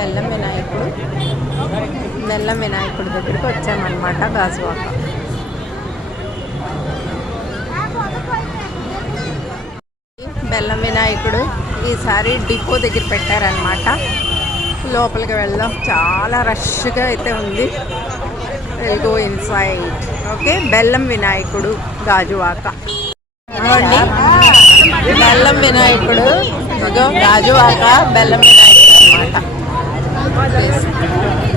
బెల్లం వినాయకుడు దగ్గరికి వచ్చామన్నమాట. గాజువాక బెల్లం వినాయకుడు ఈసారి డిపో దగ్గర పెట్టారనమాట. లోపలికి వెళ్దాం. చాలా రష్గా అయితే ఉంది. Go inside. ఓకే, బెల్లం వినాయకుడు గాజువాక. బెల్లం వినాయకుడు ఇదిగో గాజువాక బెల్లం వినాయకుడు అనమాట.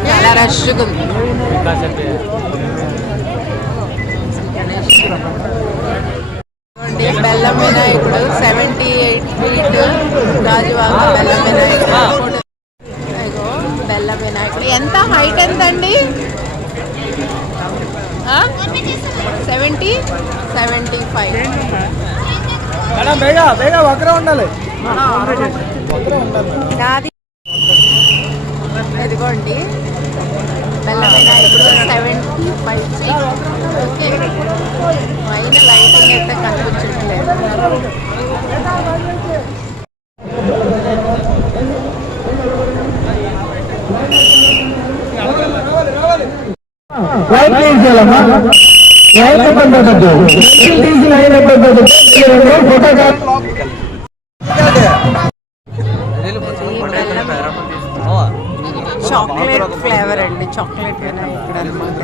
చాలా రష్గా ఉంది. బెల్లం వినాయకుడు 78 feet గాజువాక బెల్లం వినాయకుడు. ఇదిగో బెల్లం వినాయకుడు. ఎంత హైట్ ఎంతండి? 75. ఇదిగోండి బెల్లం వినాయకుడు 75. ఓకే, పైన లైటింగ్ అయితే కనిపించట్లేదు. చాక్లెట్ ఫ్లేవర్ అండి. చాక్లెట్ వినాయకుడు అనమాట.